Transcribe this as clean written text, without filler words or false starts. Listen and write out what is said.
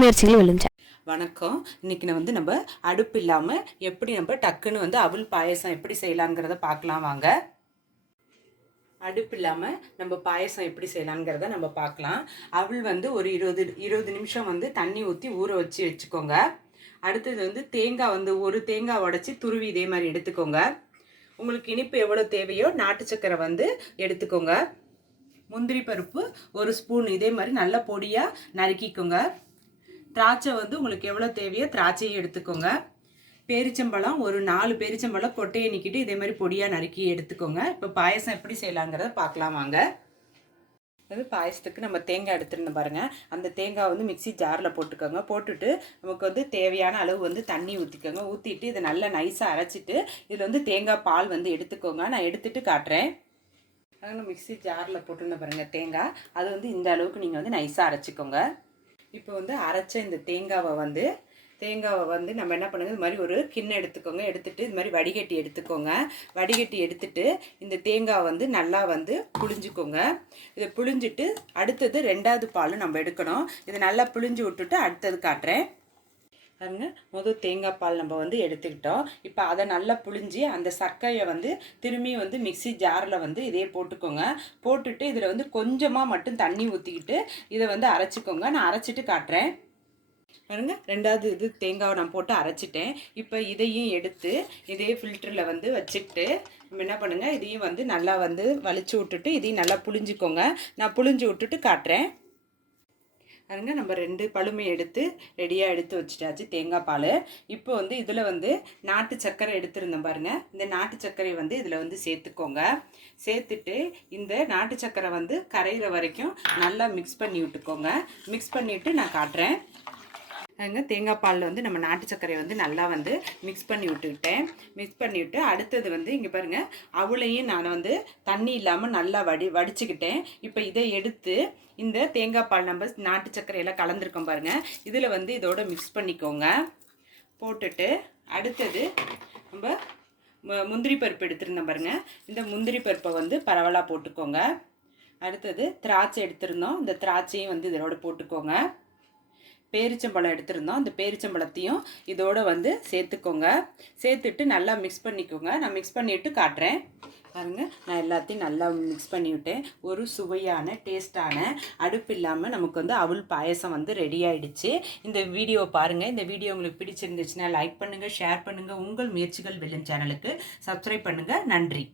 முயற்சிகள் வெல்லும். வணக்கம். இன்றைக்கி நம்ம அடுப்பு இல்லாமல் எப்படி நம்ம டக்குன்னு அவல் பாயசம் எப்படி செய்யலாங்கிறத பார்க்கலாம் வாங்க. அடுப்பு இல்லாமல் நம்ம பாயசம் எப்படி செய்யலாங்கிறத நம்ம பார்க்கலாம். அவல் ஒரு 20 நிமிஷம் தண்ணி ஊற்றி ஊற வச்சுக்கோங்க. அடுத்தது தேங்காய் ஒரு தேங்காய் உடச்சி துருவி இதே மாதிரி எடுத்துக்கோங்க. உங்களுக்கு இனிப்பு எவ்வளோ தேவையோ நாட்டு சக்கரை எடுத்துக்கோங்க. முந்திரி பருப்பு ஒரு ஸ்பூன் இதே மாதிரி நல்லா பொடியாக நறுக்கிக்கோங்க. திராட்சை உங்களுக்கு எவ்வளோ தேவையோ திராட்சையும் எடுத்துக்கோங்க. பேரிச்சம்பழம் ஒரு 4 பேரிச்சம்பழம் கொட்டையை நீக்கிட்டு இதே மாதிரி பொடியாக நறுக்கி எடுத்துக்கோங்க. இப்போ பாயசம் எப்படி செய்யலாங்கிறத பார்க்கலாம் வாங்க. பாயசத்துக்கு நம்ம தேங்காய் எடுத்துருந்தோம் பாருங்கள். அந்த தேங்காய் மிக்சி ஜாரில் போட்டுக்கோங்க. போட்டுட்டு நமக்கு தேவையான அளவு தண்ணி ஊற்றிக்கோங்க. ஊற்றிட்டு இதை நல்லா நைஸாக அரைச்சிட்டு இதில் தேங்காய் பால் எடுத்துக்கோங்க. நான் எடுத்துகிட்டு காட்டுறேன். அதனால் மிக்சி ஜாரில் போட்டுருந்தோம் பாருங்கள் தேங்காய். அது இந்த அளவுக்கு நீங்கள் நைஸாக அரைச்சிக்கோங்க. இப்போ அரைச்ச இந்த தேங்காவை நம்ம என்ன பண்ணுங்க, இது மாதிரி ஒரு கிண்ணம் எடுத்துக்கோங்க. எடுத்துகிட்டு இது மாதிரி வடிகட்டி எடுத்துக்கோங்க. வடிகட்டி எடுத்துட்டு இந்த தேங்காய் நல்லா புழிஞ்சுக்கோங்க. இதை புழிஞ்சிட்டு அடுத்தது 2வது பால் நம்ம எடுக்கணும். இதை நல்லா புழிஞ்சு விட்டுட்டு அடுத்தது காட்டுறேன் பாருங்க. முதல் தேங்காய் பால் நம்ம எடுத்துக்கிட்டோம். இப்போ அதை நல்லா புழிஞ்சி அந்த சர்க்கரையை திரும்பி மிக்சி ஜாரில் இதே போட்டுக்கோங்க. போட்டுட்டு இதில் கொஞ்சமாக மட்டும் தண்ணி ஊற்றிக்கிட்டு இதை அரைச்சிக்கோங்க. நான் அரைச்சிட்டு காட்டுறேன் பாருங்க. 2வது தேங்காவை நான் போட்டு அரைச்சிட்டேன். இப்போ இதையும் எடுத்து இதே ஃபில்டரில் வச்சுக்கிட்டு நம்ம என்ன பண்ணுங்கள், இதையும் நல்லா வலிச்சு விட்டுட்டு இதையும் நல்லா புழிஞ்சிக்கோங்க. நான் புழிஞ்சு விட்டுட்டு காட்டுறேன் பாருங்க. நம்ம 2 பழுமை எடுத்து ரெடியாக எடுத்து வச்சுட்டாச்சு தேங்காய் பால். இப்போ இதில் நாட்டு சர்க்கரை எடுத்துருந்தோம் பாருங்கள். இந்த நாட்டு சர்க்கரை இதில் சேர்த்துக்கோங்க. சேர்த்துட்டு இந்த நாட்டு சர்க்கரை கரையிற வரைக்கும் நல்லா மிக்ஸ் பண்ணி விட்டுக்கோங்க. மிக்ஸ் பண்ணிவிட்டு நான் காட்டுறேன் பாருங்க. தேங்காய் பாலில் நம்ம நாட்டு சர்க்கரையை நல்லா மிக்ஸ் பண்ணி விட்டுக்கிட்டேன். மிக்ஸ் பண்ணிவிட்டு அடுத்தது இங்கே பாருங்கள், அவளையும் நான் தண்ணி இல்லாமல் நல்லா வடிச்சுக்கிட்டேன். இப்போ இதை எடுத்து இந்த தேங்காய் பால் நம்ம நாட்டு சர்க்கரையெல்லாம் கலந்துருக்கோம் பாருங்கள். இதில் இதோட மிக்ஸ் பண்ணிக்கோங்க. போட்டுட்டு அடுத்தது நம்ம முந்திரி பருப்பு எடுத்துருந்தோம் பாருங்கள். இந்த முந்திரி பருப்பை பரவலாக போட்டுக்கோங்க. அடுத்தது திராட்சை எடுத்துருந்தோம். இந்த திராட்சையும் இதோட போட்டுக்கோங்க. பேரிச்சம்பழம் எடுத்துருந்தோம். அந்த பேரிச்சம்பழத்தையும் இதோடு சேர்த்துக்கோங்க. சேர்த்துட்டு நல்லா மிக்ஸ் பண்ணிக்கோங்க. நான் மிக்ஸ் பண்ணிவிட்டு காட்டுறேன் பாருங்கள். நான் எல்லாத்தையும் நல்லா மிக்ஸ் பண்ணிவிட்டேன். ஒரு சுவையான டேஸ்டான அடுப்பு இல்லாமல் நமக்கு அவல் பாயசம் ரெடி ஆகிடுச்சு. இந்த வீடியோ பாருங்கள். இந்த வீடியோ உங்களுக்கு பிடிச்சிருந்துச்சுன்னா லைக் பண்ணுங்கள், ஷேர் பண்ணுங்கள். உங்கள் முயற்சிகள் வெல்லும் சேனலுக்கு சப்ஸ்கிரைப் பண்ணுங்கள். நன்றி.